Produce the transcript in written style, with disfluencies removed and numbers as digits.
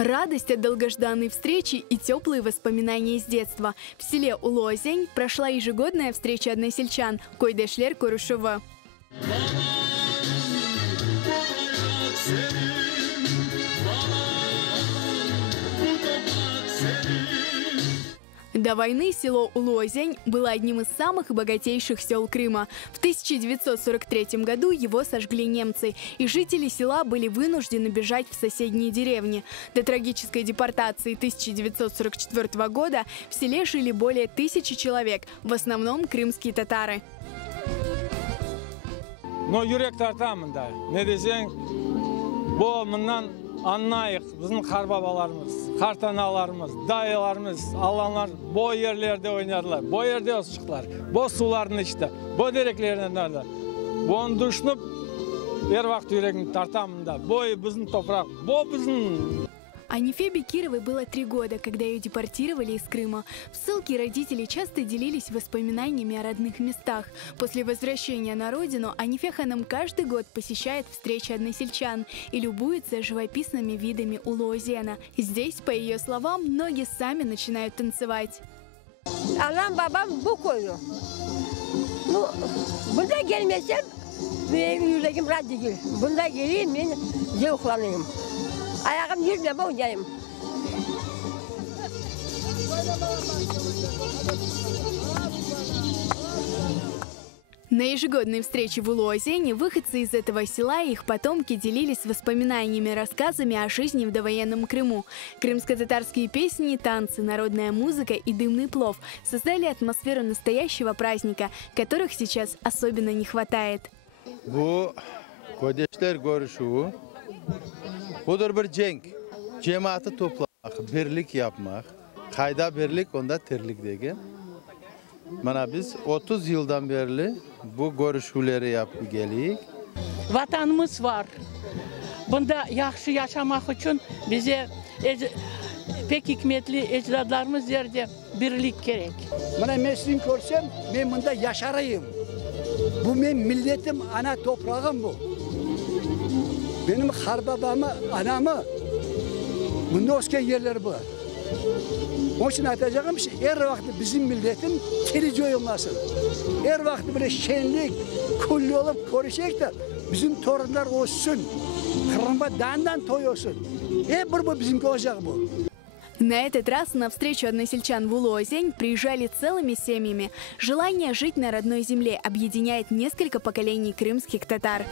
Радость от долгожданной встречи и теплые воспоминания из детства. В селе Улозень прошла ежегодная встреча односельчан Койдешлер Курушева. До войны село Улозень было одним из самых богатейших сел Крыма. В 1943 году его сожгли немцы, и жители села были вынуждены бежать в соседние деревни. До трагической депортации 1944 года в селе жили более 1000 человек, в основном крымские татары. Но юрек тартамын да. Не десең, бұл мыннан аннайық, біздің қарбабаларымыз, қартаналарымыз, дайыларымыз, алланлар бұл ерлерде ойнадылар, бұл ерде осы шықтылар, бұл суларын ішті, бұл дереклерінен дады. Бұны дұшынып, ер вақыт юрегін тартамын да. Бұл біздің топырақ, бұл біздің... Анифе Бекировой было 3 года, когда ее депортировали из Крыма. В ссылке родители часто делились воспоминаниями о родных местах. После возвращения на родину Анифе ханым каждый год посещает встречи односельчан и любуется живописными видами Улозена. Здесь, по ее словам, многие сами начинают танцевать. Anam babam bu koyuyor. Bunda gelmesem benim yüreğim raddi. Bunda geleyim ben zevklanayım. Ayağım yürüme oynayayım. На ежегодной встрече в Улозене выходцы из этого села и их потомки делились воспоминаниями, рассказами о жизни в довоенном Крыму. Крымско-татарские песни, танцы, народная музыка и дымный плов создали атмосферу настоящего праздника, которых сейчас особенно не хватает. Budur bir cenk, cemaati toplamak, birlik yapmak, kayda birlik onda terlik degen. Mana biz 30 yıldan beri bu görüşmeleri yapıp geldik. Vatanımız var. Bunda yaxşı yaşamak için bize pek hikmetli ecdadlarımız yerde birlik gerek. Bana mesleğimi görsem ben bunda yaşarayım. Bu benim milletim, ana toprağım bu. Benim harbabamı, anamı, bunda osken yerleri bu. Onun için atacağım şey, her vakti bizim milletin telici olmasın. Her vakti böyle şenlik, kulli olup konuşacak da bizim torunlar olsun. Kırımba dandan toy olsun. Hep bu bizimki olacak bu. На этот раз на встречу односельчан в Улозень приезжали целыми семьями. Желание жить на родной земле объединяет несколько поколений крымских татар.